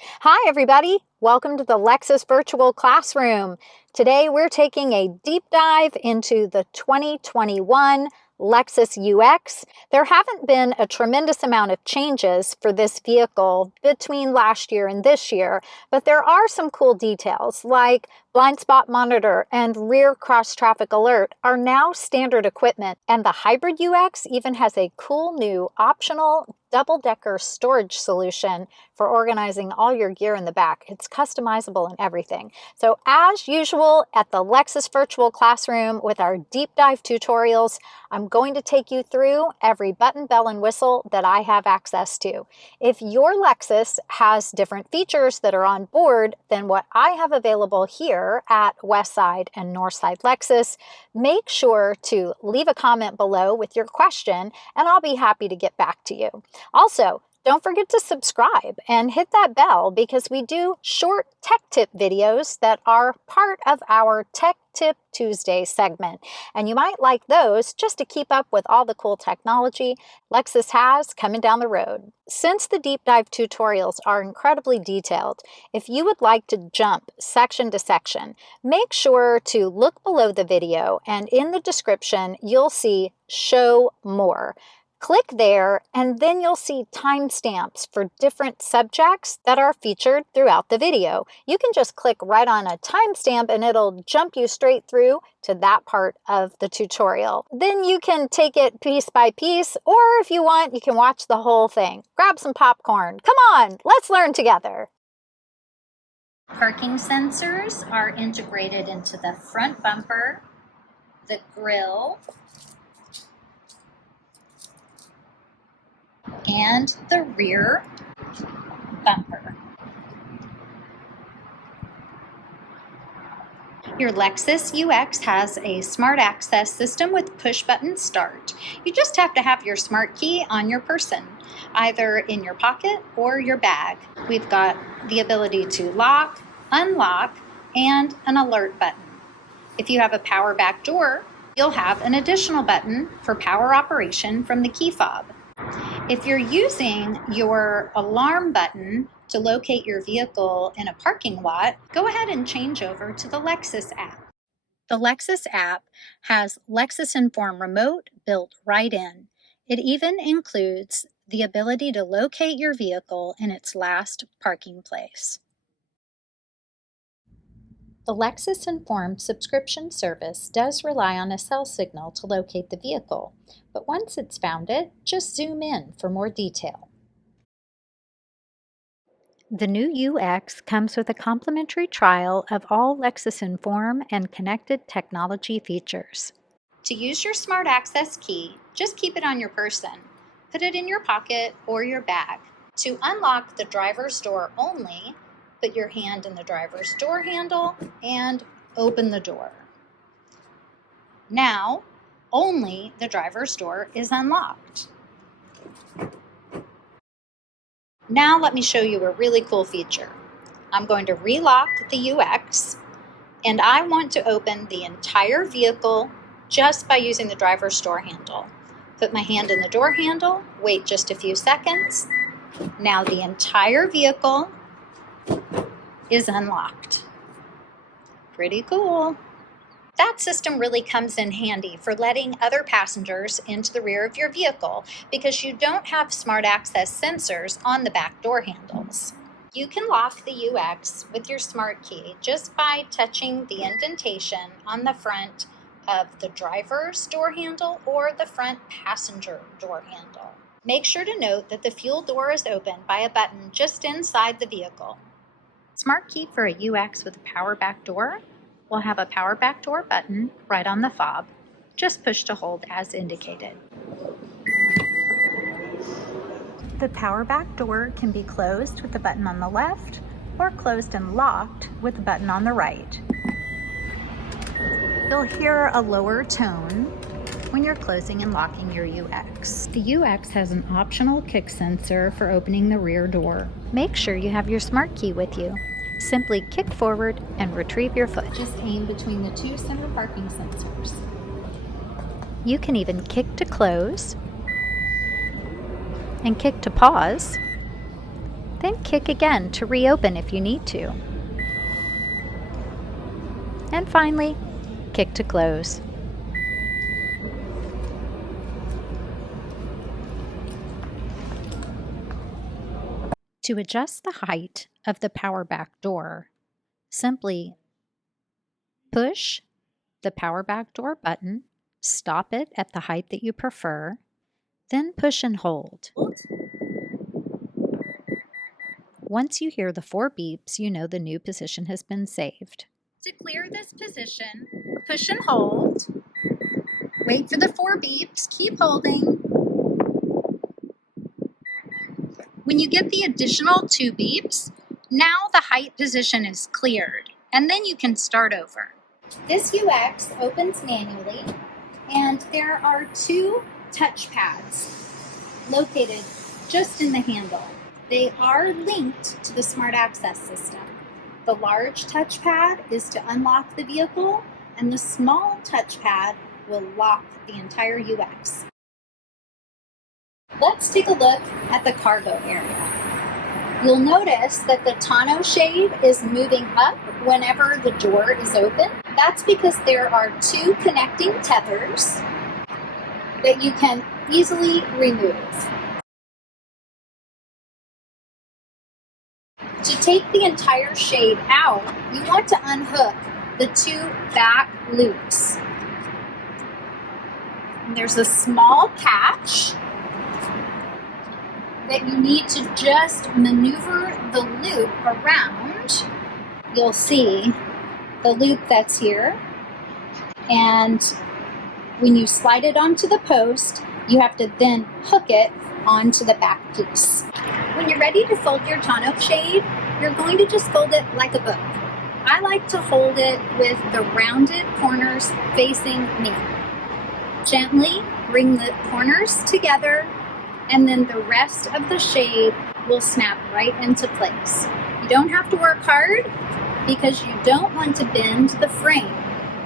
Hi everybody, welcome to the Lexus Virtual Classroom. Today we're taking a deep dive into the 2021 Lexus UX. There haven't been a tremendous amount of changes for this vehicle between last year and this year, but there are some cool details like blind spot monitor and rear cross traffic alert are now standard equipment, and the hybrid UX even has a cool new optional double-decker storage solution for organizing all your gear in the back. It's customizable and everything. So as usual at the Lexus Virtual Classroom with our deep dive tutorials, I'm going to take you through every button, bell, and whistle that I have access to. If your Lexus has different features that are on board than what I have available here at Westside and Northside Lexus, make sure to leave a comment below with your question and I'll be happy to get back to you. Also, don't forget to subscribe and hit that bell because we do short tech tip videos that are part of our Tech Tip Tuesday segment. And you might like those just to keep up with all the cool technology Lexus has coming down the road. Since the deep dive tutorials are incredibly detailed, if you would like to jump section to section, make sure to look below the video and in the description you'll see Show More. Click there and then you'll see timestamps for different subjects that are featured throughout the video. You can just click right on a timestamp and it'll jump you straight through to that part of the tutorial. Then you can take it piece by piece, or if you want, you can watch the whole thing. Grab some popcorn. Come on, let's learn together. Parking sensors are integrated into the front bumper, the grille, and the rear bumper. Your Lexus UX has a smart access system with push button start. You just have to have your smart key on your person, either in your pocket or your bag. We've got the ability to lock, unlock, and an alert button. If you have a power back door, you'll have an additional button for power operation from the key fob. If you're using your alarm button to locate your vehicle in a parking lot, go ahead and change over to the Lexus app. The Lexus app has Lexus Enform Remote built right in. It even includes the ability to locate your vehicle in its last parking place. The Lexus Enform subscription service does rely on a cell signal to locate the vehicle, but once it's found it, just zoom in for more detail. The new UX comes with a complimentary trial of all Lexus Enform and connected technology features. To use your smart access key, just keep it on your person. Put it in your pocket or your bag. To unlock the driver's door only, put your hand in the driver's door handle and open the door. Now, only the driver's door is unlocked. Now let me show you a really cool feature. I'm going to relock the UX and I want to open the entire vehicle just by using the driver's door handle. Put my hand in the door handle, wait just a few seconds. Now the entire vehicle is unlocked. Pretty cool. That system really comes in handy for letting other passengers into the rear of your vehicle because you don't have smart access sensors on the back door handles. You can lock the UX with your smart key just by touching the indentation on the front of the driver's door handle or the front passenger door handle. Make sure to note that the fuel door is opened by a button just inside the vehicle. Smart key for a UX with a power back door will have a power back door button right on the fob. Just push to hold as indicated. The power back door can be closed with the button on the left or closed and locked with the button on the right. You'll hear a lower tone when you're closing and locking your UX. The UX has an optional kick sensor for opening the rear door. Make sure you have your smart key with you. Simply kick forward and retrieve your foot. Just aim between the two center parking sensors. You can even kick to close and kick to pause Then kick again to reopen if you need to. And finally, kick to close. To adjust the height of the power back door, simply push the power back door button, stop it at the height that you prefer, then push and hold. Once you hear the 4 beeps, you know the new position has been saved. To clear this position, push and hold. Wait for the 4 beeps, keep holding. When you get the additional 2 beeps, now the height position is cleared, and then you can start over. This UX opens manually, and there are 2 touch pads located just in the handle. They are linked to the Smart Access system. The large touchpad is to unlock the vehicle, and the small touchpad will lock the entire UX. Let's take a look at the cargo area. You'll notice that the tonneau shade is moving up whenever the door is open. That's because there are 2 connecting tethers that you can easily remove. To take the entire shade out, you want to unhook the 2 back loops. And there's a small catch that you need to just maneuver the loop around. You'll see the loop that's here, and when you slide it onto the post, you have to then hook it onto the back piece. When you're ready to fold your tonneau shade, you're going to just fold it like a book. I like to hold it with the rounded corners facing me. Gently bring the corners together, and then the rest of the shade will snap right into place. You don't have to work hard because you don't want to bend the frame.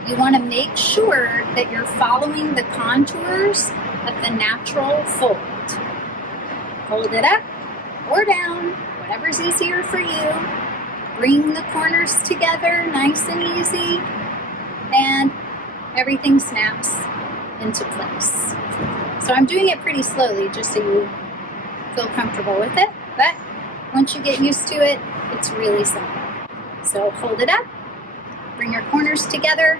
You want to make sure that you're following the contours of the natural fold. Hold it up or down, whatever's easier for you. Bring the corners together nice and easy, and everything snaps into place. So I'm doing it pretty slowly just so you feel comfortable with it, but once you get used to it, it's really simple. So hold it up, bring your corners together,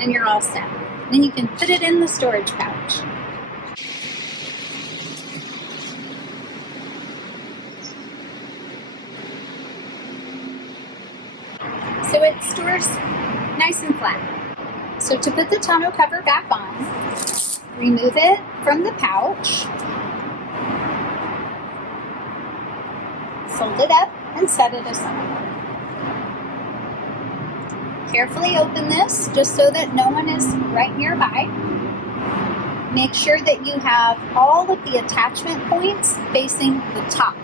and you're all set. Then you can put it in the storage pouch. So it stores nice and flat. So to put the tonneau cover back on, remove it from the pouch, fold it up, and set it aside. Carefully open this just so that no one is right nearby. Make sure that you have all of the attachment points facing the top.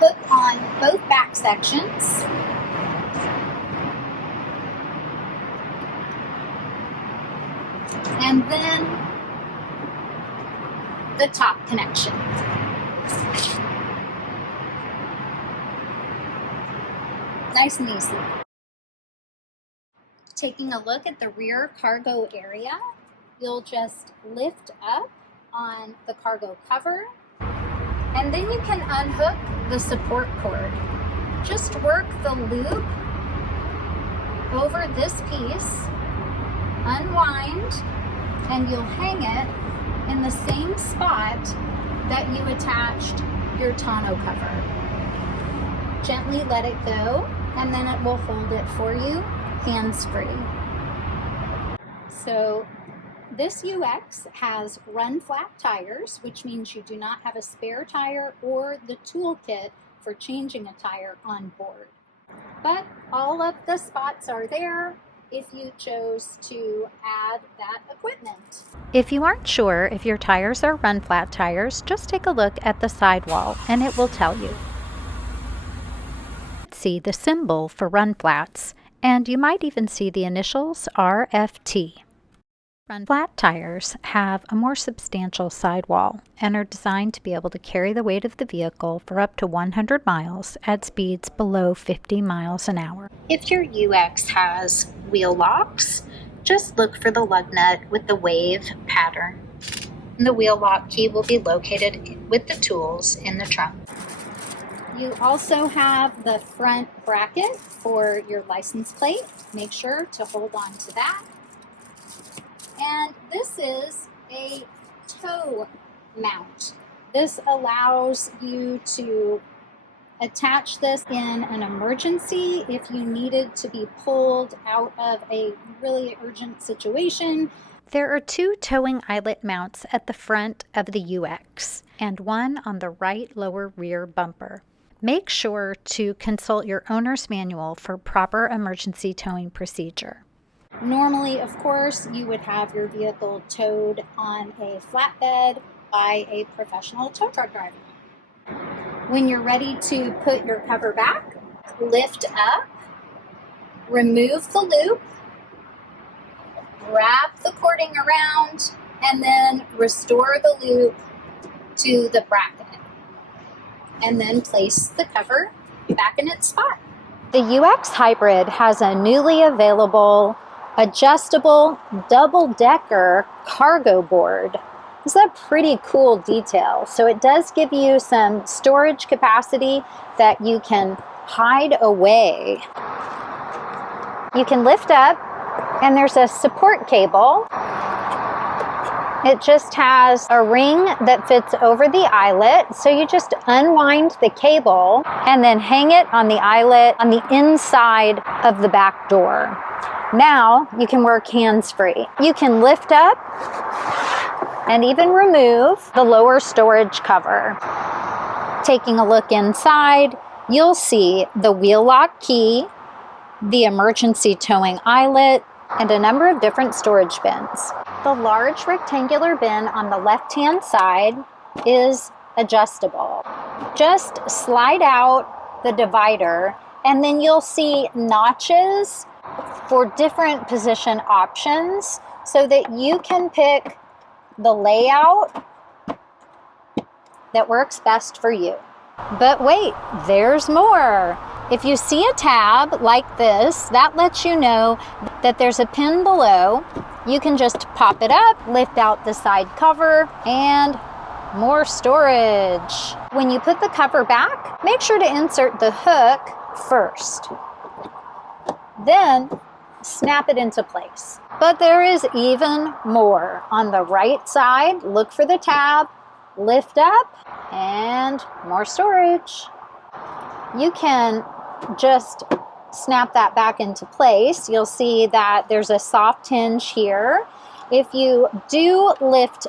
Hook on both back sections. And then the top connection. Nice and easy. Taking a look at the rear cargo area, you'll just lift up on the cargo cover, and then you can unhook the support cord. Just work the loop over this piece, unwind, and you'll hang it in the same spot that you attached your tonneau cover. Gently let it go, and then it will hold it for you, hands-free. So this UX has run flat tires, which means you do not have a spare tire or the toolkit for changing a tire on board. But all of the spots are there if you chose to add that equipment. If you aren't sure if your tires are run flat tires, just take a look at the sidewall and it will tell you. See the symbol for run flats, and you might even see the initials RFT. Flat tires have a more substantial sidewall and are designed to be able to carry the weight of the vehicle for up to 100 miles at speeds below 50 miles an hour. If your UX has wheel locks, just look for the lug nut with the wave pattern. The wheel lock key will be located with the tools in the trunk. You also have the front bracket for your license plate. Make sure to hold on to that. And this is a tow mount. This allows you to attach this in an emergency if you needed to be pulled out of a really urgent situation. There are two towing eyelet mounts at the front of the UX and one on the right lower rear bumper. Make sure to consult your owner's manual for proper emergency towing procedure. Normally, of course, you would have your vehicle towed on a flatbed by a professional tow truck driver. When you're ready to put your cover back, lift up, remove the loop, wrap the cording around, and then restore the loop to the bracket. And then place the cover back in its spot. The UX Hybrid has a newly available adjustable double-decker cargo board. This is a pretty cool detail. So it does give you some storage capacity that you can hide away. You can lift up, and there's a support cable. It just has a ring that fits over the eyelet, so you just unwind the cable and then hang it on the eyelet on the inside of the back door. Now you can work hands-free. You can lift up and even remove the lower storage cover. Taking a look inside, you'll see the wheel lock key, the emergency towing eyelet, and a number of different storage bins. The large rectangular bin on the left-hand side is adjustable. Just slide out the divider and then you'll see notches for different position options so that you can pick the layout that works best for you. But wait, there's more. If you see a tab like this, that lets you know that there's a pin below. You can just pop it up, lift out the side cover, and more storage. When you put the cover back, make sure to insert the hook first. Then snap it into place. But there is even more. On the right side, look for the tab, lift up, and more storage. You can just snap that back into place. You'll see that there's a soft hinge here. If you do lift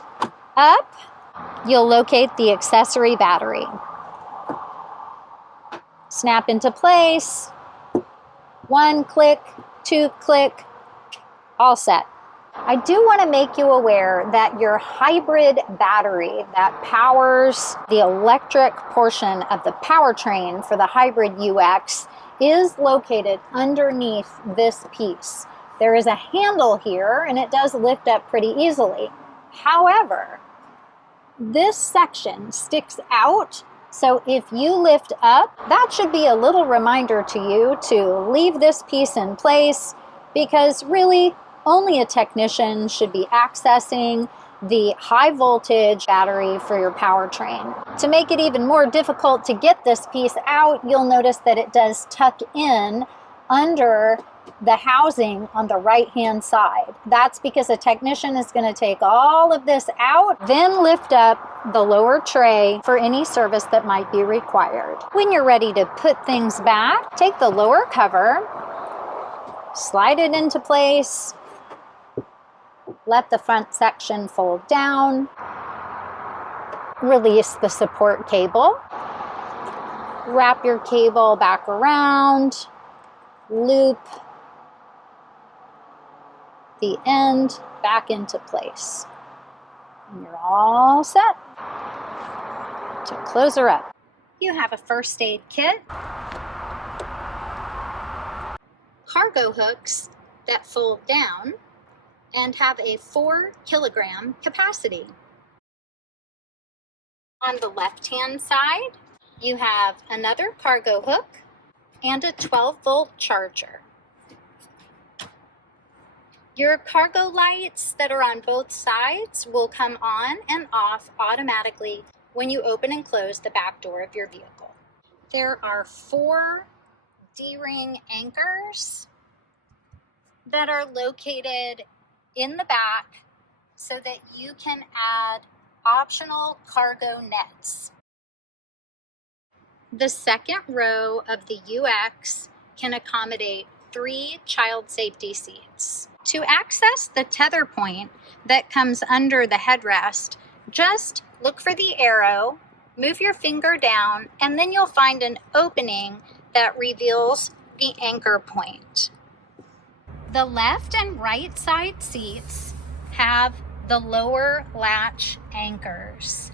up, you'll locate the accessory battery. Snap into place. 1 click, 2 click, all set. I do want to make you aware that your hybrid battery that powers the electric portion of the powertrain for the hybrid UX is located underneath this piece. There is a handle here and it does lift up pretty easily. However, this section sticks out, so if you lift up, that should be a little reminder to you to leave this piece in place, because really only a technician should be accessing the high voltage battery for your powertrain. To make it even more difficult to get this piece out, you'll notice that it does tuck in under the housing on the right hand side. That's because a technician is going to take all of this out, then lift up the lower tray for any service that might be required. When you're ready to put things back, take the lower cover, slide it into place, let the front section fold down, release the support cable, wrap your cable back around, loop the end back into place. And you're all set to close her up. You have a first aid kit, cargo hooks that fold down, and have a 4-kilogram capacity. On the left-hand side, you have another cargo hook and a 12-volt charger. Your cargo lights that are on both sides will come on and off automatically when you open and close the back door of your vehicle. There are 4 D-ring anchors that are located in the back so that you can add optional cargo nets. The second row of the UX can accommodate 3 child safety seats. To access the tether point that comes under the headrest, just look for the arrow, move your finger down, and then you'll find an opening that reveals the anchor point. The left and right side seats have the lower latch anchors.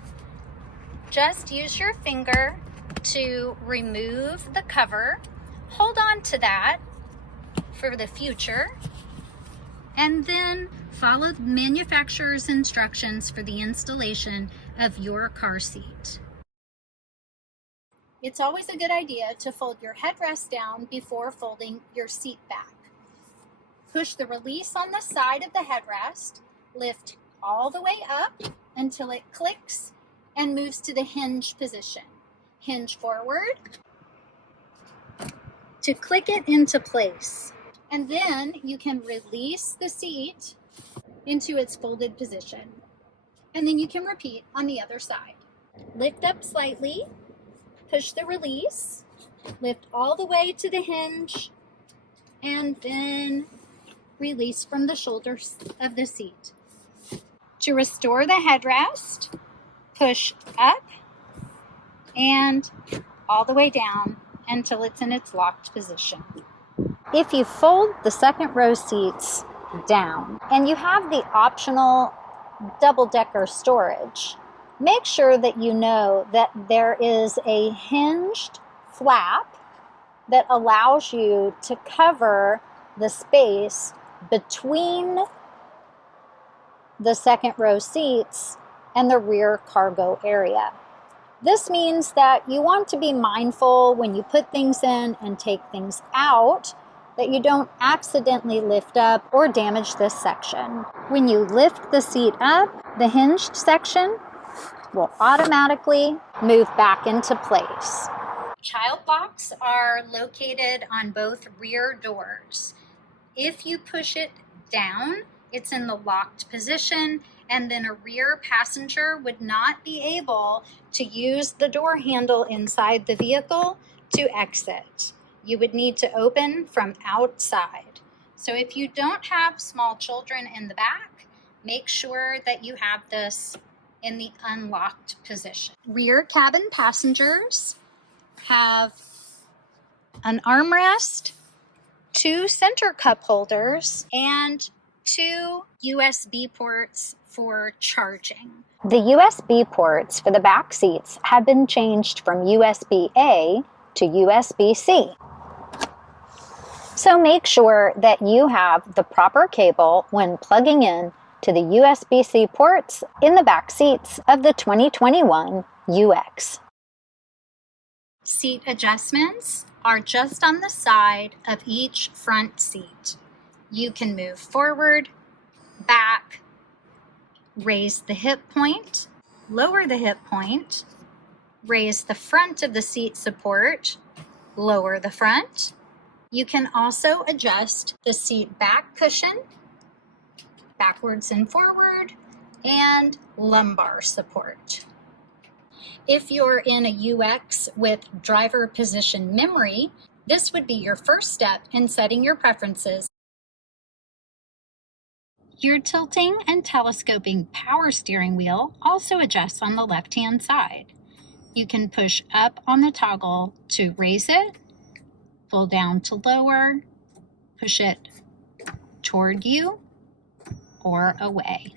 Just use your finger to remove the cover, hold on to that for the future, and then follow the manufacturer's instructions for the installation of your car seat. It's always a good idea to fold your headrest down before folding your seat back. Push the release on the side of the headrest, lift all the way up until it clicks and moves to the hinge position. Hinge forward to click it into place. And then you can release the seat into its folded position. And then you can repeat on the other side. Lift up slightly, push the release, lift all the way to the hinge, and then release from the shoulders of the seat. To restore the headrest, push up and all the way down until it's in its locked position. If you fold the second row seats down and you have the optional double-decker storage, make sure that you know that there is a hinged flap that allows you to cover the space between the second row seats and the rear cargo area. This means that you want to be mindful when you put things in and take things out that you don't accidentally lift up or damage this section. When you lift the seat up, the hinged section will automatically move back into place. Child locks are located on both rear doors. If you push it down, it's in the locked position, and then a rear passenger would not be able to use the door handle inside the vehicle to exit. You would need to open from outside. So if you don't have small children in the back, make sure that you have this in the unlocked position. Rear cabin passengers have an armrest, 2 center cup holders, and 2 USB ports for charging. The USB ports for the back seats have been changed from USB-A to USB-C. So make sure that you have the proper cable when plugging in to the USB-C ports in the back seats of the 2021 UX. Seat adjustments are just on the side of each front seat. You can move forward, back, raise the hip point, lower the hip point, raise the front of the seat support, lower the front. You can also adjust the seat back cushion, backwards and forward, and lumbar support. If you're in a UX with driver position memory, this would be your first step in setting your preferences. Your tilting and telescoping power steering wheel also adjusts on the left-hand side. You can push up on the toggle to raise it, pull down to lower, push it toward you or away.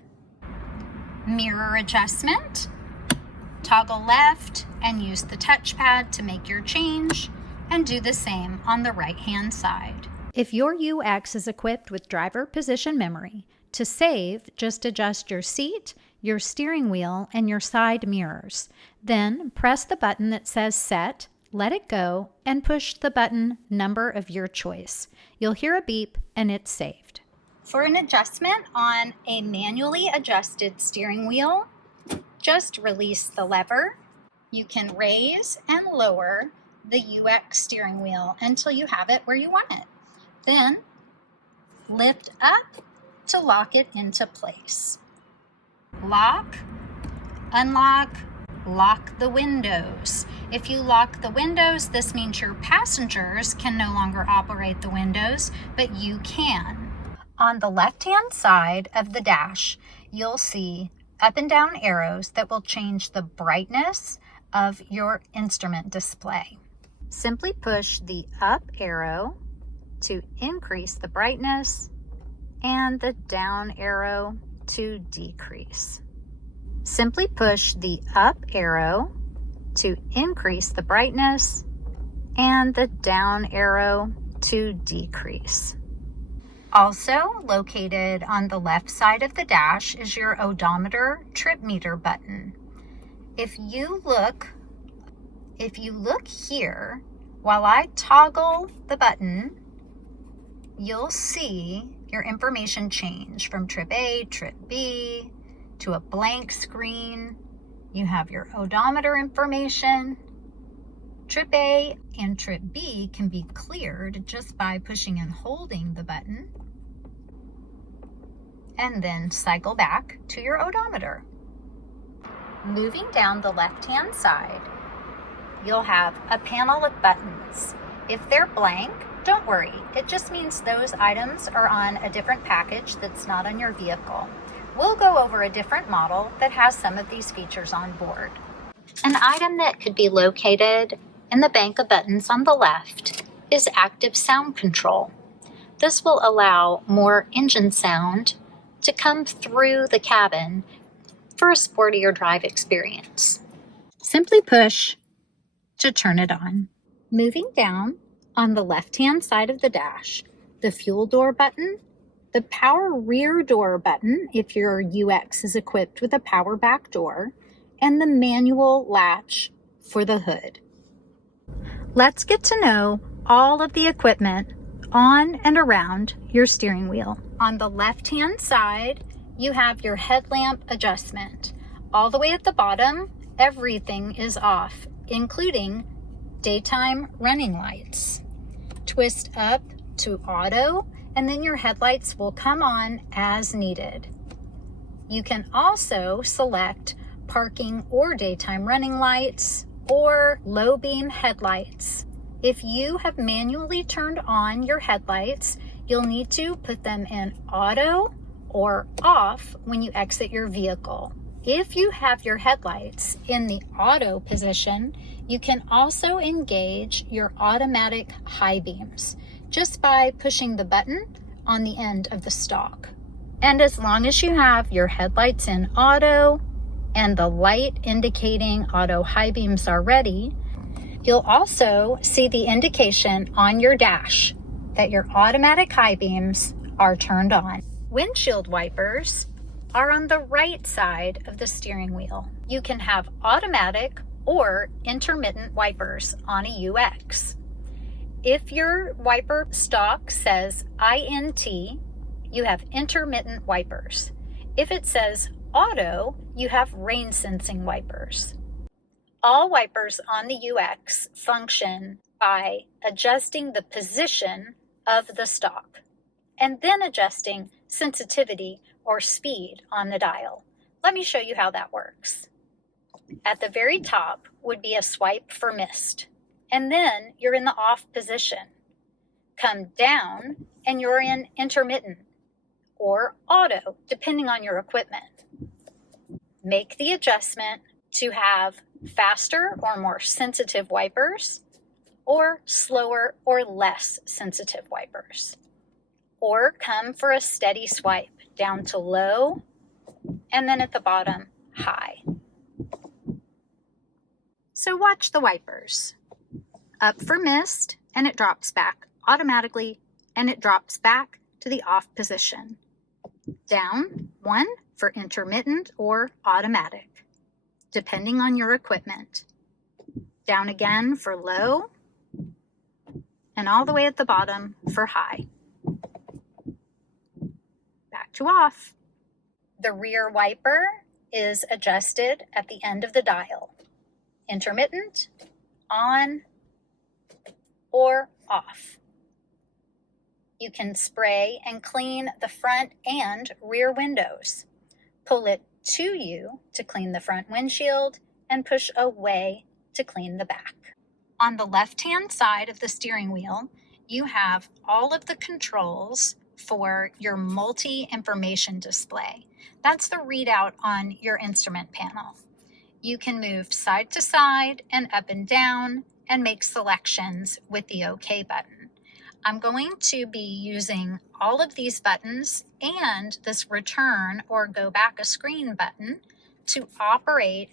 Mirror adjustment. Toggle left and use the touchpad to make your change, and do the same on the right-hand side. If your UX is equipped with driver position memory, To save, just adjust your seat, your steering wheel, and your side mirrors. Then press the button that says Set, let it go, and push the button number of your choice. You'll hear a beep and it's saved. For an adjustment on a manually adjusted steering wheel, just release the lever. You can raise and lower the UX steering wheel until you have it where you want it. Then lift up to lock it into place. Lock, unlock, lock the windows. If you lock the windows, this means your passengers can no longer operate the windows, but you can. On the left-hand side of the dash, you'll see up and down arrows that will change the brightness of your instrument display. Simply push the up arrow to increase the brightness and the down arrow to decrease. Simply push the up arrow to increase the brightness and the down arrow to decrease. Also located on the left side of the dash is your odometer trip meter button. If you look here, while I toggle the button, you'll see your information change from trip A, trip B, to a blank screen. You have your odometer information. Trip A and trip B can be cleared just by pushing and holding the button, and then cycle back to your odometer. Moving down the left-hand side, you'll have a panel of buttons. If they're blank, don't worry. It just means those items are on a different package that's not on your vehicle. We'll go over a different model that has some of these features on board. An item that could be located in the bank of buttons on the left is active sound control. This will allow more engine sound to come through the cabin for a sportier drive experience. Simply push to turn it on. Moving down on the left-hand side of the dash, the fuel door button, the power rear door button if your UX is equipped with a power back door, and the manual latch for the hood. Let's get to know all of the equipment on and around your steering wheel. On the left-hand side, you have your headlamp adjustment. All the way at the bottom, everything is off, including daytime running lights. Twist up to auto, and then your headlights will come on as needed. You can also select parking or daytime running lights or low beam headlights. If you have manually turned on your headlights, you'll need to put them in auto or off when you exit your vehicle. If you have your headlights in the auto position, you can also engage your automatic high beams just by pushing the button on the end of the stalk. And as long as you have your headlights in auto and the light indicating auto high beams are ready, you'll also see the indication on your dash that your automatic high beams are turned on. Windshield wipers are on the right side of the steering wheel. You can have automatic or intermittent wipers on a UX. If your wiper stalk says INT, you have intermittent wipers. If it says auto, you have rain sensing wipers. All wipers on the UX function by adjusting the position of the stalk and then adjusting sensitivity or speed on the dial. Let me show you how that works. At the very top would be a swipe for mist, and then you're in the off position. Come down and you're in intermittent or auto, depending on your equipment. Make the adjustment to have faster or more sensitive wipers, or slower or less sensitive wipers. Or come for a steady swipe down to low, and then at the bottom, high. So watch the wipers. Up for mist, and it drops back automatically, and it drops back to the off position. Down 1 for intermittent or automatic, depending on your equipment. Down again for low, and all the way at the bottom for high. Back to off. The rear wiper is adjusted at the end of the dial. Intermittent, on, or off. You can spray and clean the front and rear windows. Pull it to you to clean the front windshield and push away to clean the back. On the left-hand side of the steering wheel, you have all of the controls for your multi-information display. That's the readout on your instrument panel. You can move side to side and up and down and make selections with the OK button. I'm going to be using all of these buttons and this return or go back a screen button to operate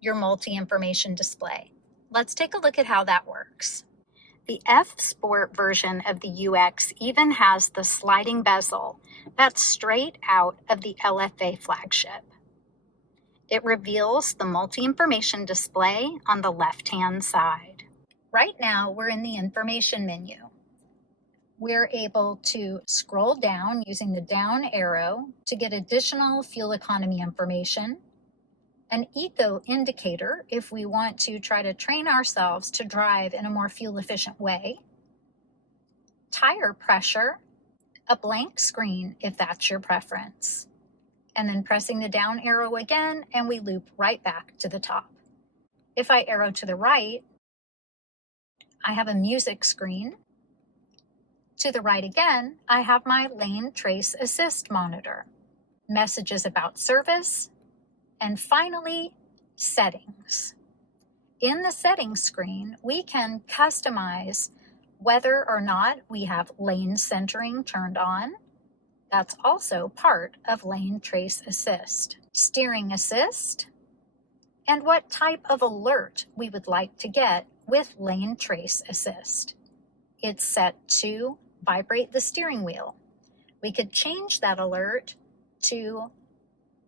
your multi-information display. Let's take a look at how that works. The F Sport version of the UX even has the sliding bezel that's straight out of the LFA flagship. It reveals the multi-information display on the left-hand side. Right now, we're in the information menu. We're able to scroll down using the down arrow to get additional fuel economy information, an eco indicator if we want to try to train ourselves to drive in a more fuel efficient way, tire pressure, a blank screen if that's your preference, and then pressing the down arrow again and we loop right back to the top. If I arrow to the right, I have a music screen. To the right again, I have my lane trace assist monitor, messages about service, and finally, settings. In the settings screen, we can customize whether or not we have lane centering turned on. That's also part of lane trace assist. Steering assist, and what type of alert we would like to get with lane trace assist. It's set to vibrate the steering wheel. We could change that alert to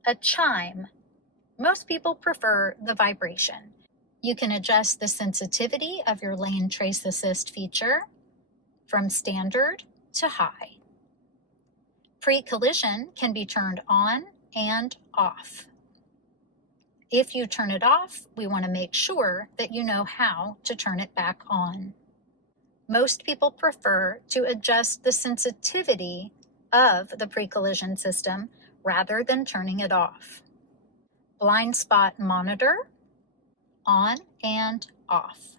a chime. Most people prefer the vibration. You can adjust the sensitivity of your lane trace assist feature from standard to high. Pre-collision can be turned on and off. If you turn it off, we want to make sure that you know how to turn it back on. Most people prefer to adjust the sensitivity of the pre-collision system rather than turning it off. Blind spot monitor, on and off.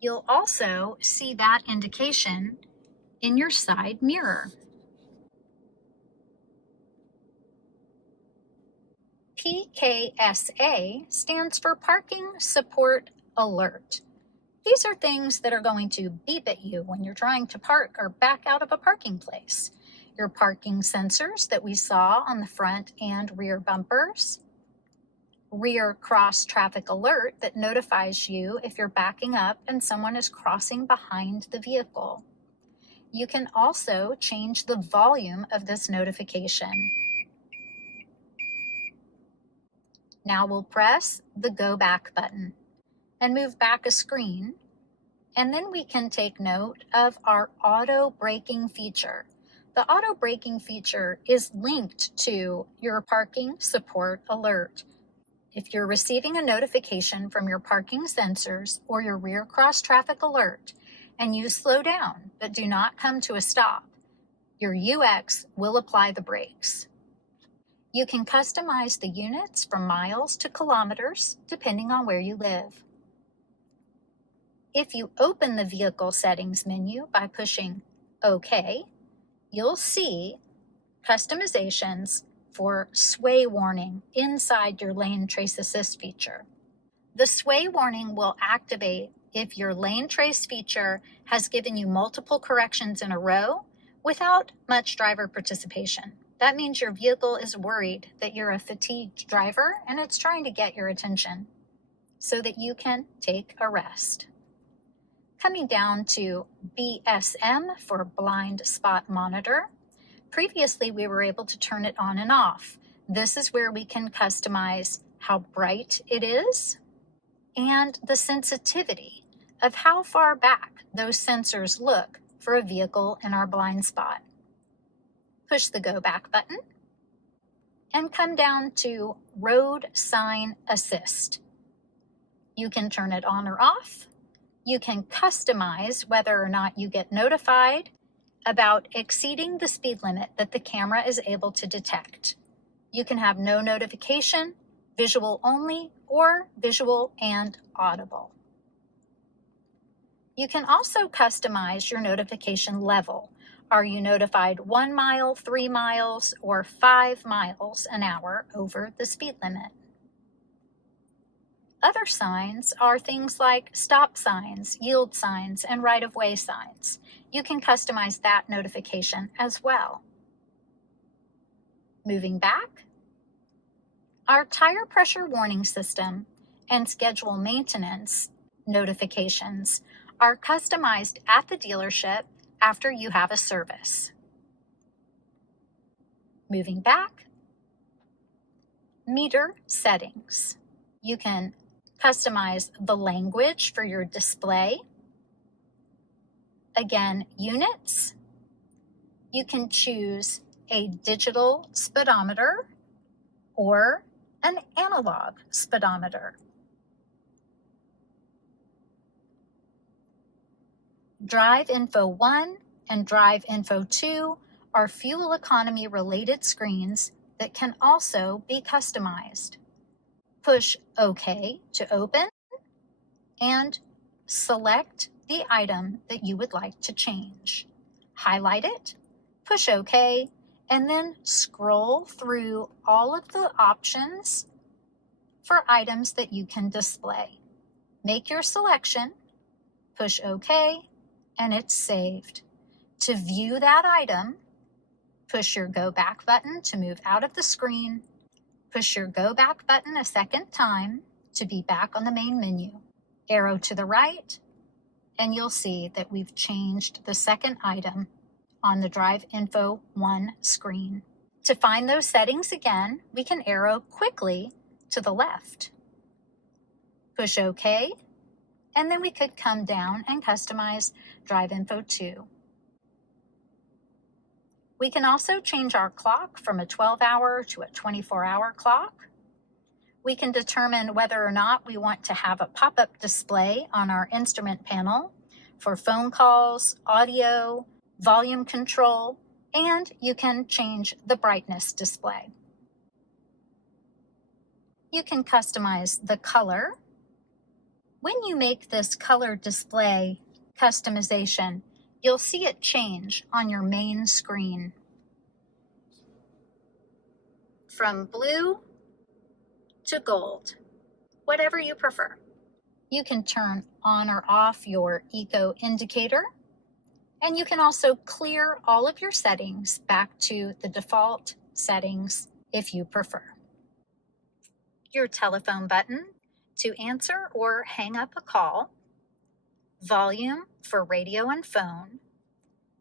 You'll also see that indication in your side mirror. PKSA stands for Parking Support Alert. These are things that are going to beep at you when you're trying to park or back out of a parking place. Your parking sensors that we saw on the front and rear bumpers. Rear cross traffic alert that notifies you if you're backing up and someone is crossing behind the vehicle. You can also change the volume of this notification. Now we'll press the Go Back button and move back a screen, and then we can take note of our auto braking feature. The auto braking feature is linked to your parking support alert. If you're receiving a notification from your parking sensors or your rear cross traffic alert and you slow down but do not come to a stop, your UX will apply the brakes. You can customize the units from miles to kilometers depending on where you live. If you open the vehicle settings menu by pushing OK, you'll see customizations for sway warning inside your lane trace assist feature. The sway warning will activate if your lane trace feature has given you multiple corrections in a row without much driver participation. That means your vehicle is worried that you're a fatigued driver and it's trying to get your attention so that you can take a rest. Coming down to BSM for blind spot monitor. Previously, we were able to turn it on and off. This is where we can customize how bright it is and the sensitivity of how far back those sensors look for a vehicle in our blind spot. Push the Go Back button and come down to Road Sign Assist. You can turn it on or off. You can customize whether or not you get notified about exceeding the speed limit that the camera is able to detect. You can have no notification, visual only, or visual and audible. You can also customize your notification level. Are you notified 1 mile, 3 miles, or 5 miles an hour over the speed limit? Other signs are things like stop signs, yield signs, and right-of-way signs. You can customize that notification as well. Moving back, our tire pressure warning system and schedule maintenance notifications are customized at the dealership after you have a service. Moving back, meter settings. You can customize the language for your display. Again, units. You can choose a digital speedometer or an analog speedometer. Drive Info 1 and Drive Info 2 are fuel economy related screens that can also be customized. Push OK to open and select the item that you would like to change. Highlight it, push OK, and then scroll through all of the options for items that you can display. Make your selection, push OK, and it's saved. To view that item, push your Go Back button to move out of the screen. Push your Go Back button a second time to be back on the main menu. Arrow to the right, and you'll see that we've changed the second item on the Drive Info 1 screen. To find those settings again, we can arrow quickly to the left. Push OK, and then we could come down and customize Drive Info 2. We can also change our clock from a 12-hour to a 24-hour clock. We can determine whether or not we want to have a pop-up display on our instrument panel for phone calls, audio, volume control, and you can change the brightness display. You can customize the color. When you make this color display customization, you'll see it change on your main screen from blue to gold, whatever you prefer. You can turn on or off your eco indicator, and you can also clear all of your settings back to the default settings if you prefer. Your telephone button to answer or hang up a call, volume for radio and phone,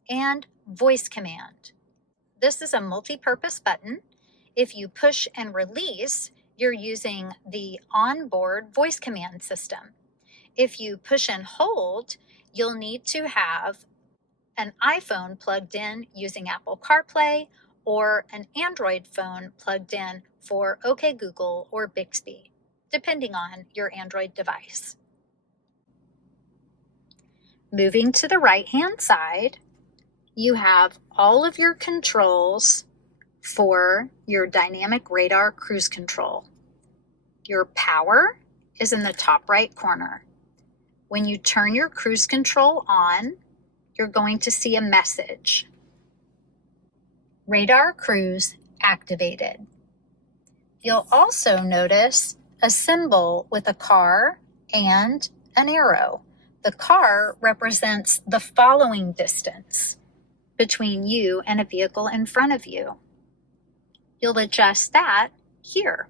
and voice command. This is a multi-purpose button. If you push and release, you're using the onboard voice command system. If you push and hold, you'll need to have an iPhone plugged in using Apple CarPlay or an Android phone plugged in for OK Google or Bixby, depending on your Android device. Moving to the right-hand side, you have all of your controls for your dynamic radar cruise control. Your power is in the top right corner. When you turn your cruise control on, you're going to see a message. Radar cruise activated. You'll also notice a symbol with a car and an arrow. The car represents the following distance between you and a vehicle in front of you. You'll adjust that here.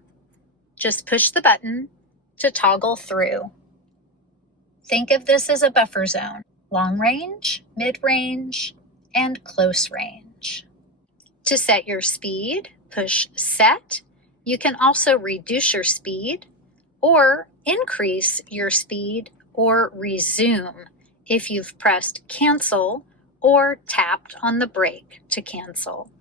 Just push the button to toggle through. Think of this as a buffer zone: long range, mid range, and close range. To set your speed, push Set. You can also reduce your speed or increase your speed or resume if you've pressed Cancel or tapped on the brake to cancel.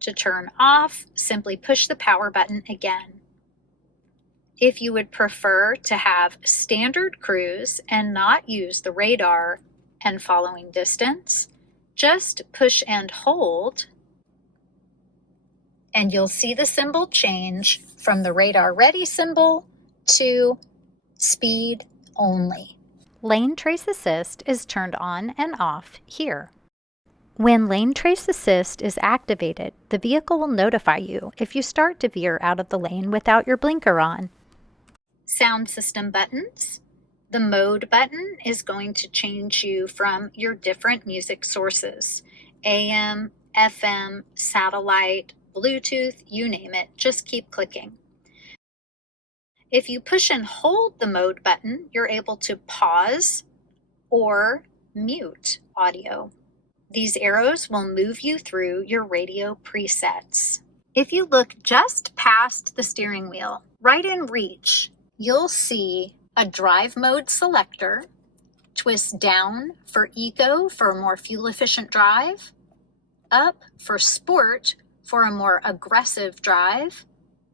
To turn off, simply push the power button again. If you would prefer to have standard cruise and not use the radar and following distance, just push and hold, and you'll see the symbol change from the radar ready symbol to speed only. Lane Trace Assist is turned on and off here. When Lane Trace Assist is activated, the vehicle will notify you if you start to veer out of the lane without your blinker on. Sound system buttons. The mode button is going to change you from your different music sources. AM, FM, satellite, Bluetooth, you name it, just keep clicking. If you push and hold the mode button, you're able to pause or mute audio. These arrows will move you through your radio presets. If you look just past the steering wheel, right in reach, you'll see a drive mode selector. Twist down for eco for a more fuel efficient drive, up for sport for a more aggressive drive,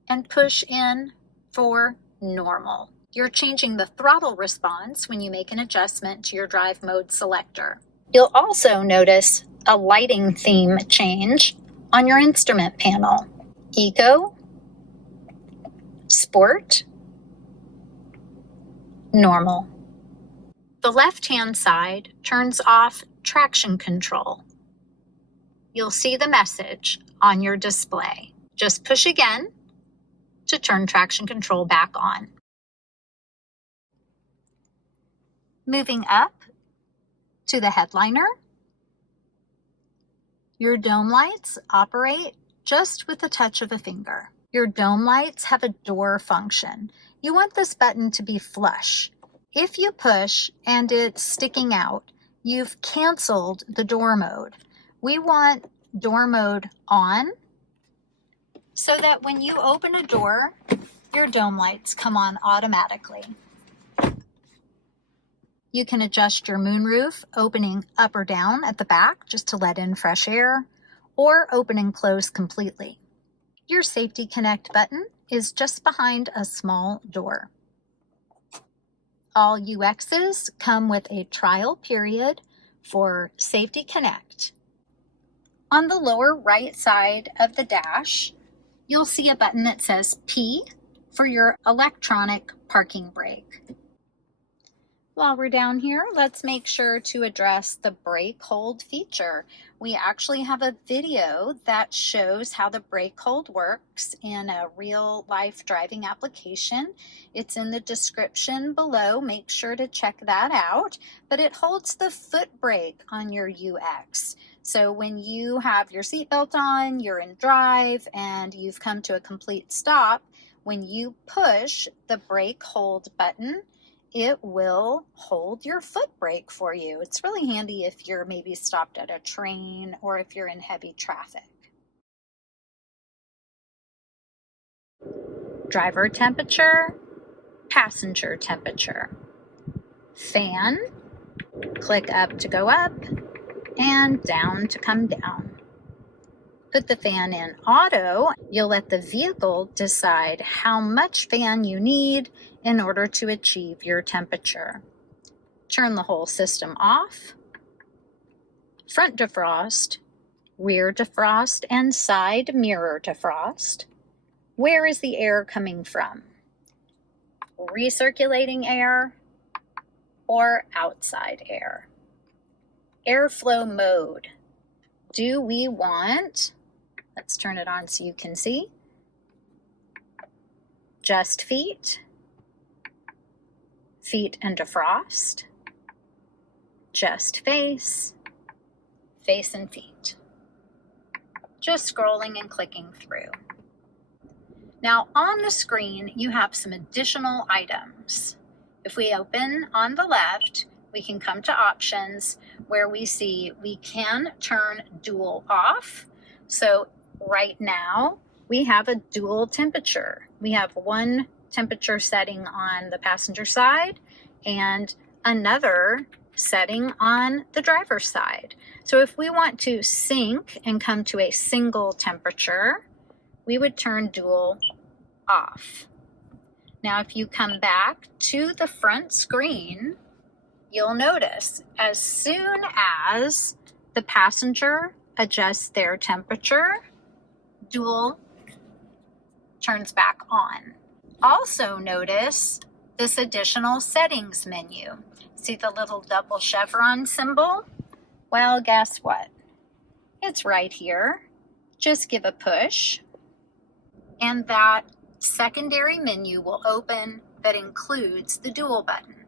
and push in for normal. You're changing the throttle response when you make an adjustment to your drive mode selector. You'll also notice a lighting theme change on your instrument panel. Eco, Sport, Normal. The left-hand side turns off traction control. You'll see the message on your display. Just push again to turn traction control back on. Moving up to the headliner, your dome lights operate just with the touch of a finger. Your dome lights have a door function. You want this button to be flush. If you push and it's sticking out, you've canceled the door mode. We want door mode on so that when you open a door, your dome lights come on automatically. You can adjust your moonroof, opening up or down at the back just to let in fresh air, or open and close completely. Your Safety Connect button is just behind a small door. All UXs come with a trial period for Safety Connect. On the lower right side of the dash, you'll see a button that says P for your electronic parking brake. While we're down here, let's make sure to address the brake hold feature. We actually have a video that shows how the brake hold works in a real life driving application. It's in the description below. Make sure to check that out. But it holds the foot brake on your UX. So when you have your seatbelt on, you're in drive, and you've come to a complete stop, when you push the brake hold button, it will hold your foot brake for you. It's really handy if you're maybe stopped at a train or if you're in heavy traffic. Driver temperature, passenger temperature. Fan, click up to go up and down to come down. Put the fan in auto. You'll let the vehicle decide how much fan you need in order to achieve your temperature. Turn the whole system off. Front defrost, rear defrost, and side mirror defrost. Where is the air coming from? Recirculating air or outside air? Airflow mode. Do we want, let's turn it on so you can see, just feet, feet and defrost, just face, face and feet. Just scrolling and clicking through. Now on the screen, you have some additional items. If we open on the left, we can come to options where we see we can turn dual off. So right now we have a dual temperature. We have one temperature setting on the passenger side and another setting on the driver's side. So if we want to sync and come to a single temperature, we would turn dual off. Now, if you come back to the front screen, you'll notice as soon as the passenger adjusts their temperature, dual turns back on. Also notice this additional settings menu. See the little double chevron symbol? Well, guess what? It's right here. Just give a push, and that secondary menu will open that includes the dual button.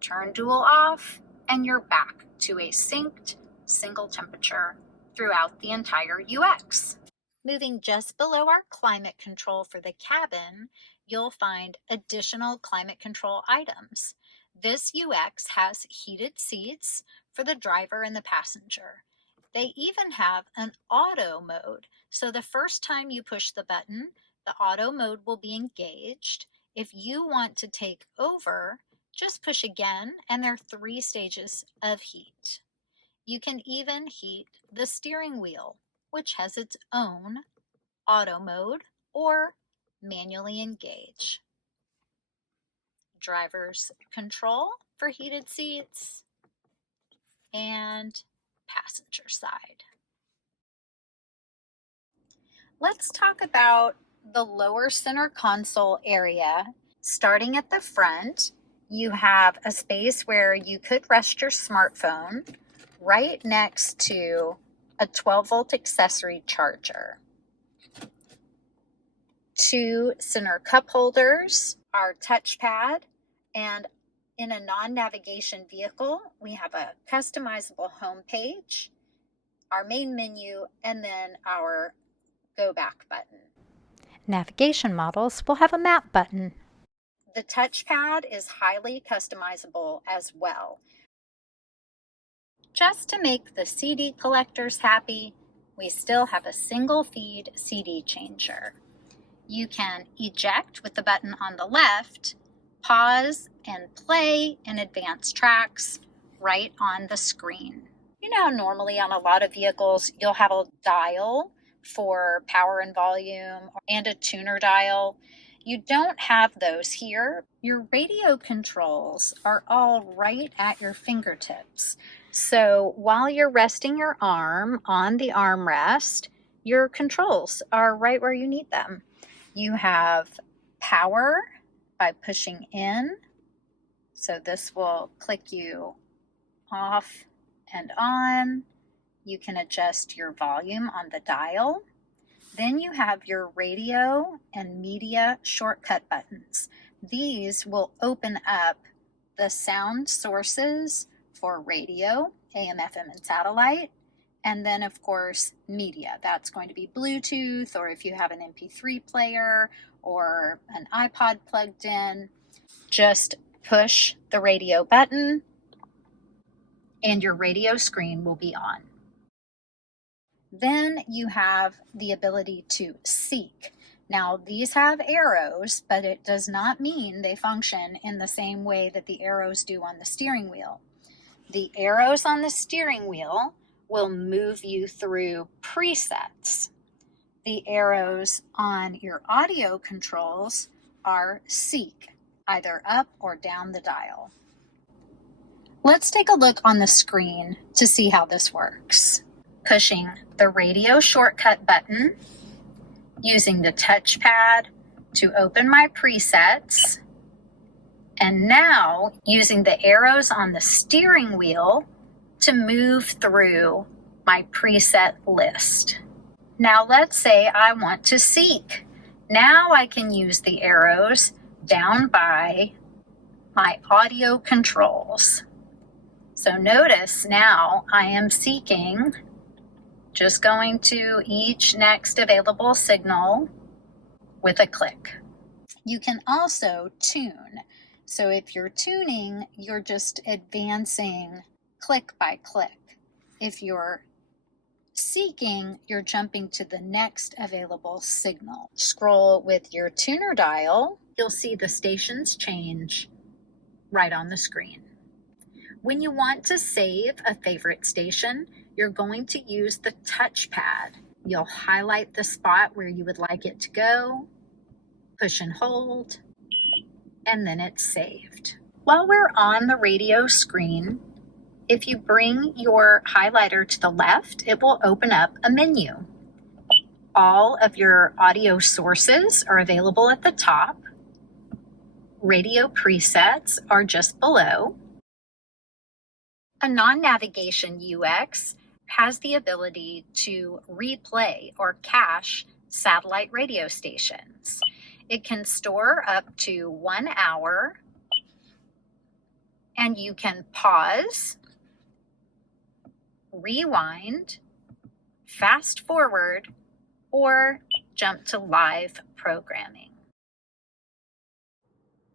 Turn dual off, and you're back to a synced single temperature throughout the entire UX. Moving just below our climate control for the cabin, you'll find additional climate control items. This UX has heated seats for the driver and the passenger. They even have an auto mode, so the first time you push the button, the auto mode will be engaged. If you want to take over, just push again, and there are 3 stages of heat. You can even heat the steering wheel, which has its own auto mode, or manually engage. Driver's control for heated seats and passenger side. Let's talk about the lower center console area. Starting at the front, you have a space where you could rest your smartphone right next to a 12-volt accessory charger. 2 center cup holders, our touchpad, and in a non-navigation vehicle, we have a customizable home page, our main menu, and then our go back button. Navigation models will have a map button. The touchpad is highly customizable as well. Just to make the CD collectors happy, we still have a single feed CD changer. You can eject with the button on the left, pause and play and advance tracks right on the screen. You know how normally on a lot of vehicles you'll have a dial for power and volume and a tuner dial. You don't have those here. Your radio controls are all right at your fingertips. So while you're resting your arm on the armrest, your controls are right where you need them. You have power by pushing in. So this will click you off and on. You can adjust your volume on the dial. Then you have your radio and media shortcut buttons. These will open up the sound sources for radio, AM, FM, and satellite. And then, of course, media. That's going to be Bluetooth, or if you have an MP3 player or an iPod plugged in, just push the radio button and your radio screen will be on. Then you have the ability to seek. Now, these have arrows, but it does not mean they function in the same way that the arrows do on the steering wheel. The arrows on the steering wheel will move you through presets. The arrows on your audio controls are seek, either up or down the dial. Let's take a look on the screen to see how this works. Pushing the radio shortcut button, using the touchpad to open my presets, and now using the arrows on the steering wheel to move through my preset list. Now let's say I want to seek. Now I can use the arrows down by my audio controls. So notice now I am seeking, just going to each next available signal with a click. You can also tune. So if you're tuning, you're just advancing click by click. If you're seeking, you're jumping to the next available signal. Scroll with your tuner dial, you'll see the stations change right on the screen. When you want to save a favorite station, you're going to use the touchpad. You'll highlight the spot where you would like it to go, push and hold, and then it's saved. While we're on the radio screen, if you bring your highlighter to the left, it will open up a menu. All of your audio sources are available at the top. Radio presets are just below. A non-navigation UX has the ability to replay or cache satellite radio stations. It can store up to 1 hour, and you can pause, rewind, fast forward, or jump to live programming.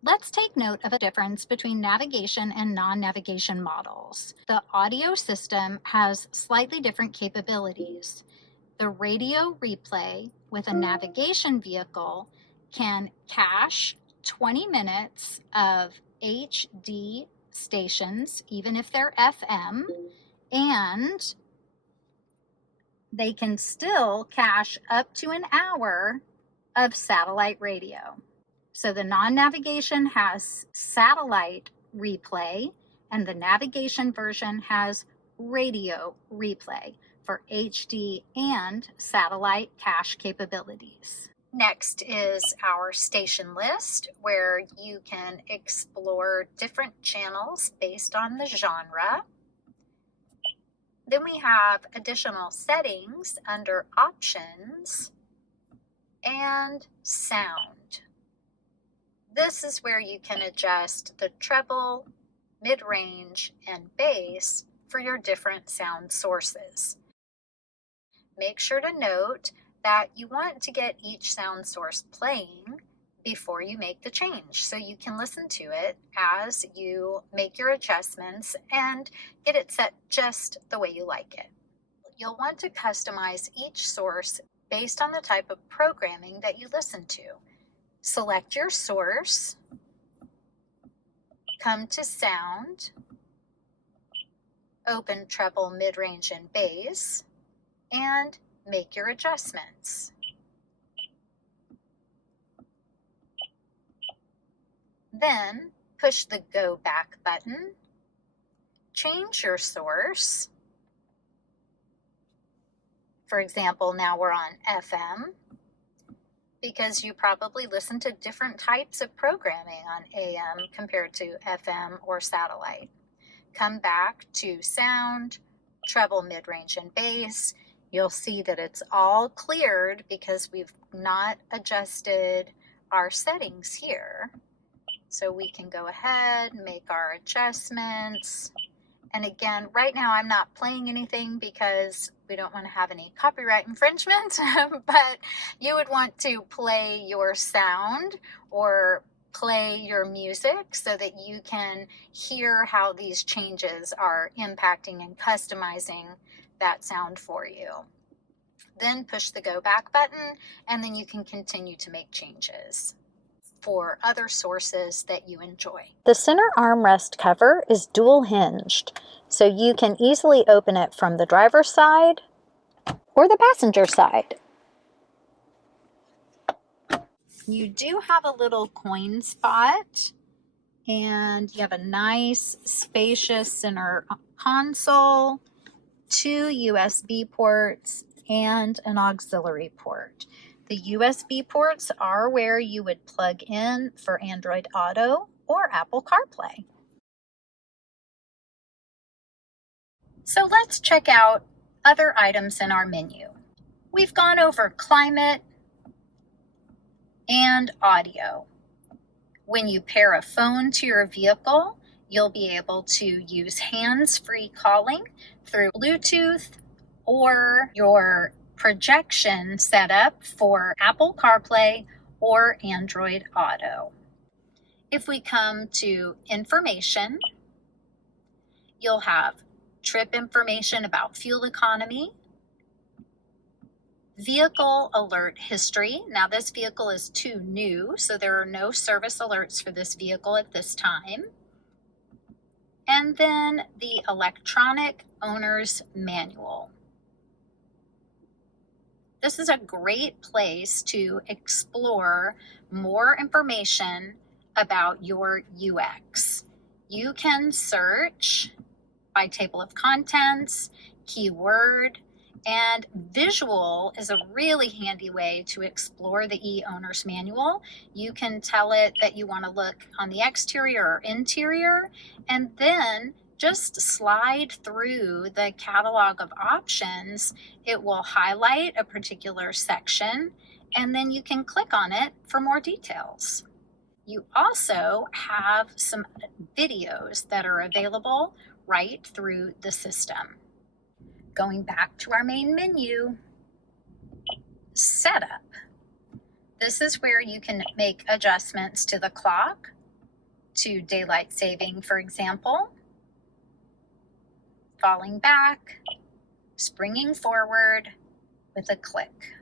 Let's take note of a difference between navigation and non-navigation models. The audio system has slightly different capabilities. The radio replay with a navigation vehicle can cache 20 minutes of HD stations, even if they're FM, and they can still cache up to an hour of satellite radio. So the non-navigation has satellite replay, and the navigation version has radio replay for HD and satellite cache capabilities. Next is our station list, where you can explore different channels based on the genre. Then we have additional settings under Options and Sound. This is where you can adjust the treble, mid-range, and bass for your different sound sources. Make sure to note that you want to get each sound source playing before you make the change, so you can listen to it as you make your adjustments and get it set just the way you like it. You'll want to customize each source based on the type of programming that you listen to. Select your source, come to Sound, open treble, mid-range, and bass, and make your adjustments. Then push the Go Back button, change your source. For example, now we're on FM, because you probably listen to different types of programming on AM compared to FM or satellite. Come back to Sound, treble, mid-range, and bass. You'll see that it's all cleared because we've not adjusted our settings here. So we can go ahead and make our adjustments. And again, right now I'm not playing anything because we don't want to have any copyright infringement, but you would want to play your sound or play your music so that you can hear how these changes are impacting and customizing that sound for you. Then push the Go Back button, and then you can continue to make changes for other sources that you enjoy. The center armrest cover is dual hinged, so you can easily open it from the driver's side or the passenger side. You do have a little coin spot, and you have a nice spacious center console, 2 USB ports, and an auxiliary port. The USB ports are where you would plug in for Android Auto or Apple CarPlay. So let's check out other items in our menu. We've gone over climate and audio. When you pair a phone to your vehicle, you'll be able to use hands-free calling through Bluetooth or your projection setup for Apple CarPlay or Android Auto. If we come to information, you'll have trip information about fuel economy, Vehicle alert history. Now this vehicle is too new, so there are no service alerts for this vehicle at this time. And then the electronic owner's manual. This is a great place to explore more information about your UX. You can search by table of contents, keyword, and visual is a really handy way to explore the e-owner's manual. You can tell it that you want to look on the exterior or interior, and then just slide through the catalog of options. It will highlight a particular section, and then you can click on it for more details. You also have some videos that are available right through the system. Going back to our main menu, Setup. This is where you can make adjustments to the clock, to daylight saving, for example, falling back, springing forward with a click.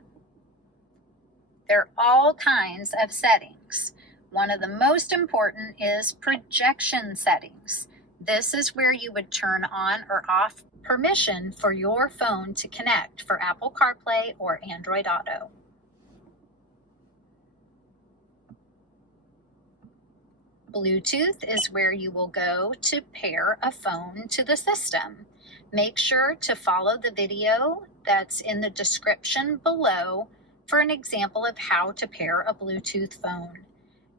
There are all kinds of settings. One of the most important is projection settings. This is where you would turn on or off permission for your phone to connect for Apple CarPlay or Android Auto. Bluetooth is where you will go to pair a phone to the system. Make sure to follow the video that's in the description below for an example of how to pair a Bluetooth phone.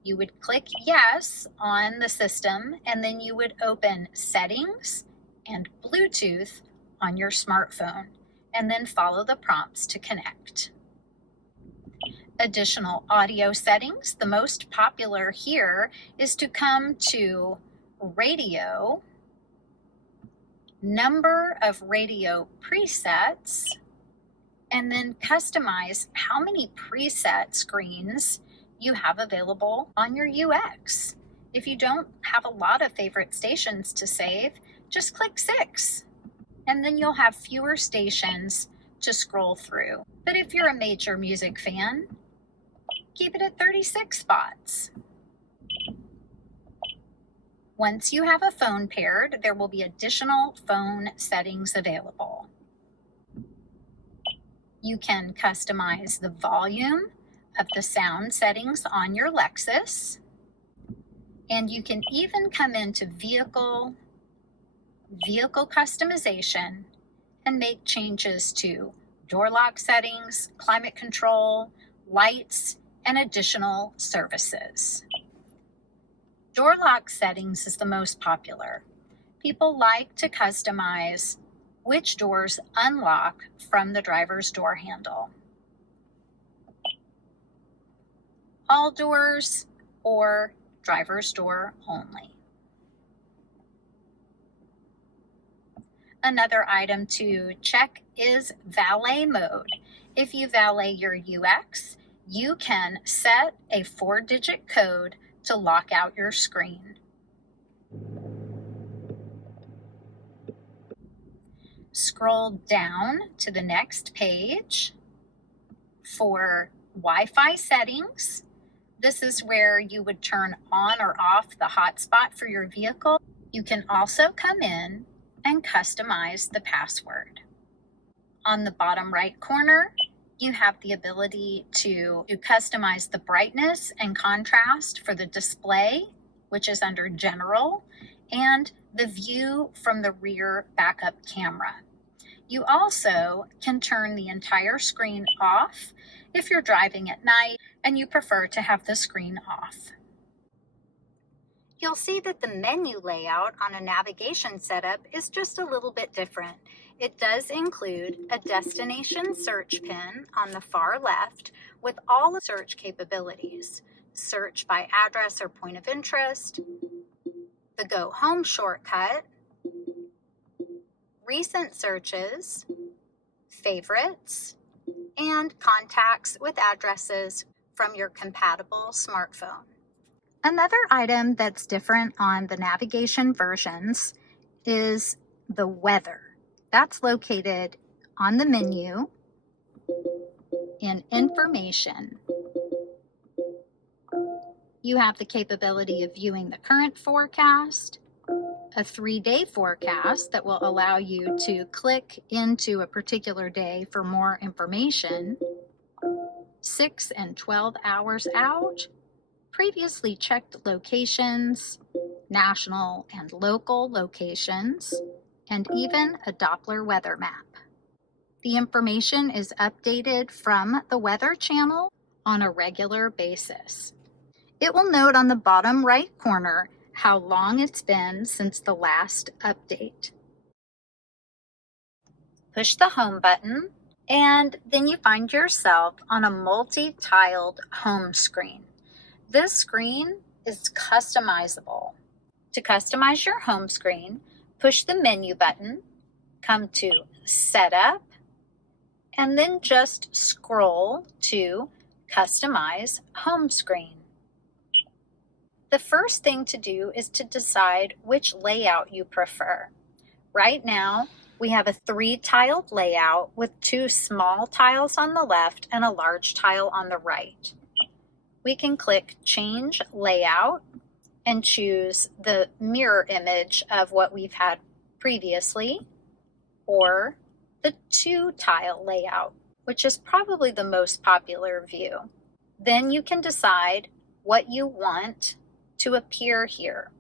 You would click yes on the system, and then you would open Settings and Bluetooth on your smartphone, and then follow the prompts to connect. Additional audio settings. The most popular here is to come to radio, number of radio presets, and then customize how many preset screens you have available on your UX. If you don't have a lot of favorite stations to save, just click 6, and then you'll have fewer stations to scroll through. But if you're a major music fan, keep it at 36 spots. Once you have a phone paired, there will be additional phone settings available. You can customize the volume of the sound settings on your Lexus, and you can even come into vehicle customization and make changes to door lock settings, climate control, lights, and additional services. Door lock settings is the most popular. People like to customize which doors unlock from the driver's door handle. All doors or driver's door only. Another item to check is Valet Mode. If you valet your UX, you can set a 4-digit code to lock out your screen. Scroll down to the next page for Wi-Fi settings. This is where you would turn on or off the hotspot for your vehicle. You can also come in and customize the password. On the bottom right corner, you have the ability to customize the brightness and contrast for the display, which is under General, and the view from the rear backup camera. You also can turn the entire screen off if you're driving at night and you prefer to have the screen off. You'll see that the menu layout on a navigation setup is just a little bit different. It does include a destination search pin on the far left with all the search capabilities. Search by address or point of interest, the Go Home shortcut, recent searches, favorites, and contacts with addresses from your compatible smartphone. Another item that's different on the navigation versions is the weather. That's located on the menu in Information. You have the capability of viewing the current forecast, a 3-day forecast that will allow you to click into a particular day for more information, 6 and 12 hours out, previously checked locations, national and local locations, and even a Doppler weather map. The information is updated from the Weather Channel on a regular basis. It will note on the bottom right corner how long it's been since the last update. Push the Home button, and then you find yourself on a multi-tiled home screen. This screen is customizable. To customize your home screen, push the menu button, come to Setup, and then just scroll to Customize Home Screen. The first thing to do is to decide which layout you prefer. Right now, we have a 3-tiled layout with 2 small tiles on the left and a large tile on the right. We can click Change Layout and choose the mirror image of what we've had previously, or the 2-tile layout, which is probably the most popular view. Then you can decide what you want to appear here.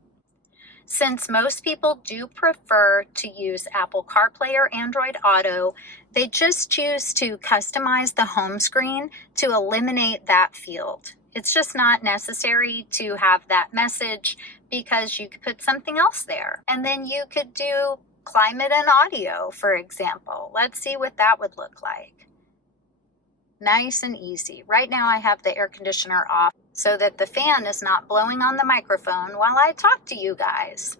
Since most people do prefer to use Apple CarPlay or Android Auto, they just choose to customize the home screen to eliminate that field. It's just not necessary to have that message because you could put something else there. And then you could do climate and audio, for example. Let's see what that would look like. Nice and easy. Right now I have the air conditioner off so that the fan is not blowing on the microphone while I talk to you guys.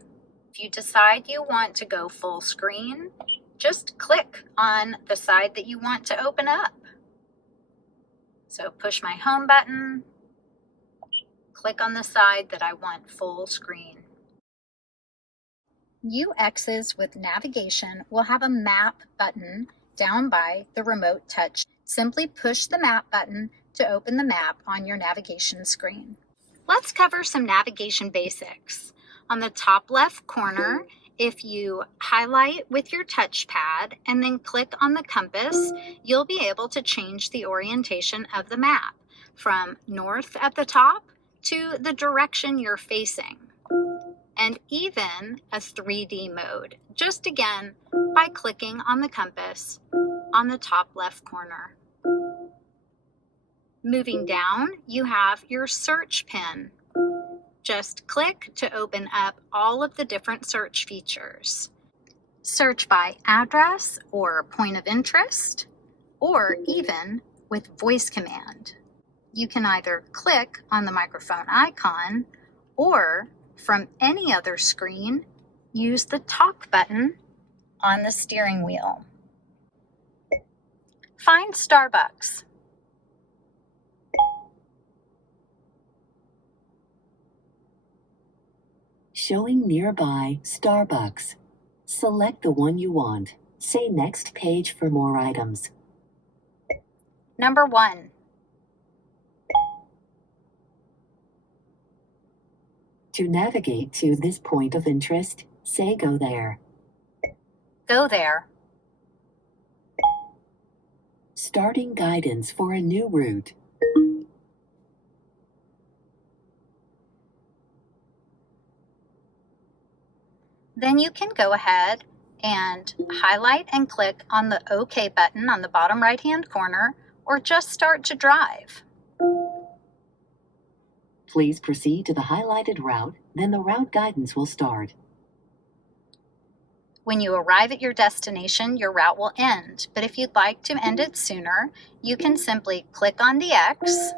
If you decide you want to go full screen, just click on the side that you want to open up. So push my home button, click on the side that I want full screen. UXs with navigation will have a map button down by the remote touch. Simply push the map button to open the map on your navigation screen. Let's cover some navigation basics. On the top left corner, if you highlight with your touchpad and then click on the compass, you'll be able to change the orientation of the map from north at the top to the direction you're facing, and even a 3D mode, just again by clicking on the compass on the top left corner. Moving down, you have your search pin. Just click to open up all of the different search features. Search by address or point of interest, or even with voice command. You can either click on the microphone icon, or from any other screen, use the talk button on the steering wheel. Find Starbucks. Showing nearby Starbucks. Select the one you want. Say next page for more items. Number 1. To navigate to this point of interest, say go there. Go there. Starting guidance for a new route. Then you can go ahead and highlight and click on the OK button on the bottom right-hand corner, or just start to drive. Please proceed to the highlighted route, then the route guidance will start. When you arrive at your destination, your route will end, but if you'd like to end it sooner, you can simply click on the X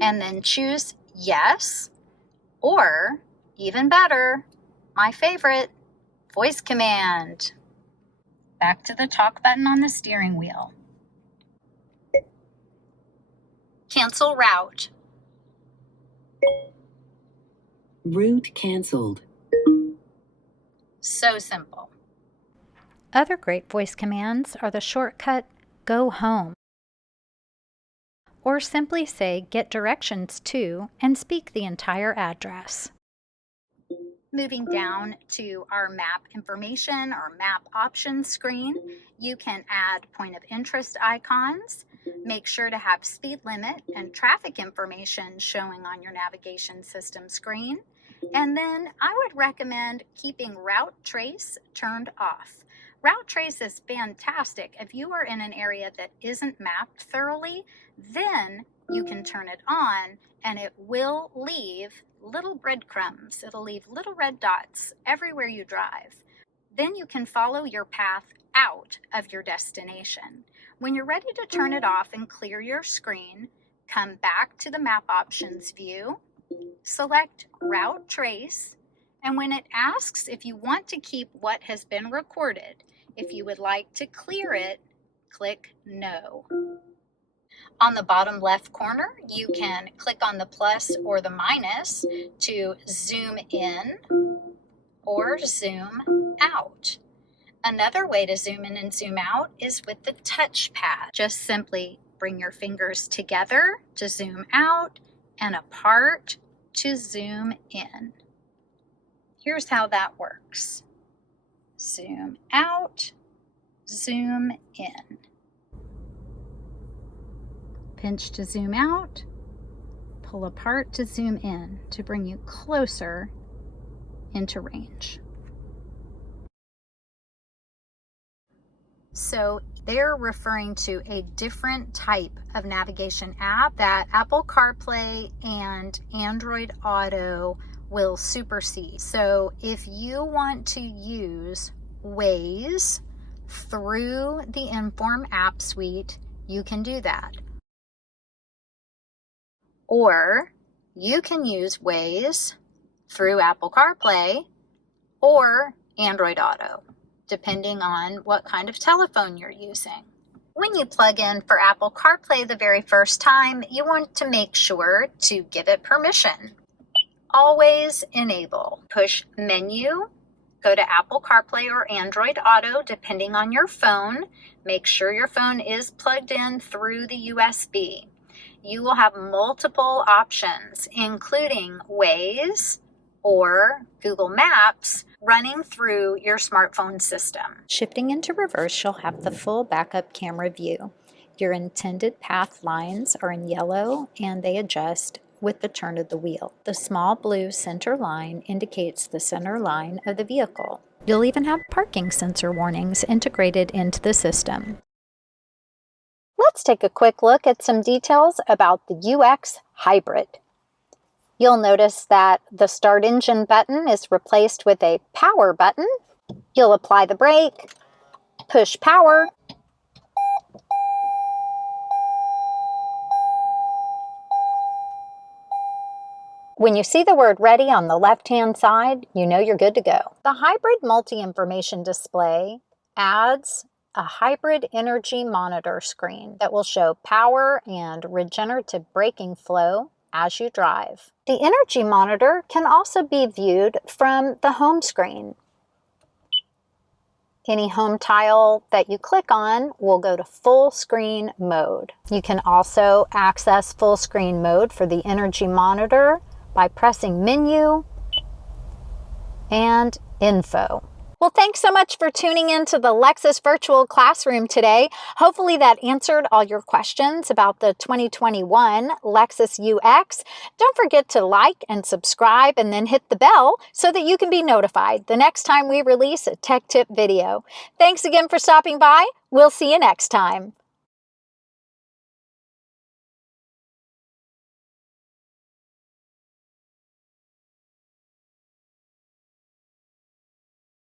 and then choose Yes, or even better, my favorite, voice command. Back to the talk button on the steering wheel. Cancel route. Route canceled. So simple. Other great voice commands are the shortcut Go Home. or simply say "Get directions to" and speak the entire address. Moving down to our map information or map options screen, you can add point of interest icons. Make sure to have speed limit and traffic information showing on your navigation system screen. And then I would recommend keeping Route Trace turned off. Route Trace is fantastic. If you are in an area that isn't mapped thoroughly, then you can turn it on and it will leave little breadcrumbs. It'll leave little red dots everywhere you drive. Then you can follow your path out of your destination. When you're ready to turn it off and clear your screen, come back to the map options view, select Route Trace, and when it asks if you want to keep what has been recorded, if you would like to clear it, click No. On the bottom left corner, you can click on the plus or the minus to zoom in or zoom out. Another way to zoom in and zoom out is with the touchpad. Just simply bring your fingers together to zoom out and apart to zoom in. Here's how that works. Zoom out, zoom in. Pinch to zoom out, pull apart to zoom in to bring you closer into range. So they're referring to a different type of navigation app that Apple CarPlay and Android Auto will supersede. So if you want to use Waze through the Enform app suite, you can do that. Or you can use Waze through Apple CarPlay or Android Auto, depending on what kind of telephone you're using. When you plug in for Apple CarPlay the very first time, you want to make sure to give it permission. Always enable. Push Menu, go to Apple CarPlay or Android Auto, depending on your phone. Make sure your phone is plugged in through the USB. You will have multiple options, including Waze or Google Maps running through your smartphone system. Shifting into reverse, you'll have the full backup camera view. Your intended path lines are in yellow and they adjust with the turn of the wheel. The small blue center line indicates the center line of the vehicle. You'll even have parking sensor warnings integrated into the system. Let's take a quick look at some details about the UX Hybrid. You'll notice that the Start Engine button is replaced with a Power button. You'll apply the brake, push power, when you see the word Ready on the left-hand side, you know you're good to go. The Hybrid multi-information display adds a hybrid energy monitor screen that will show power and regenerative braking flow as you drive. The energy monitor can also be viewed from the home screen. Any home tile that you click on will go to full screen mode. You can also access full screen mode for the energy monitor by pressing Menu and Info. Well, thanks so much for tuning in to the Lexus Virtual Classroom today. Hopefully that answered all your questions about the 2021 Lexus UX. Don't forget to like and subscribe and then hit the bell so that you can be notified the next time we release a tech tip video. Thanks again for stopping by. We'll see you next time.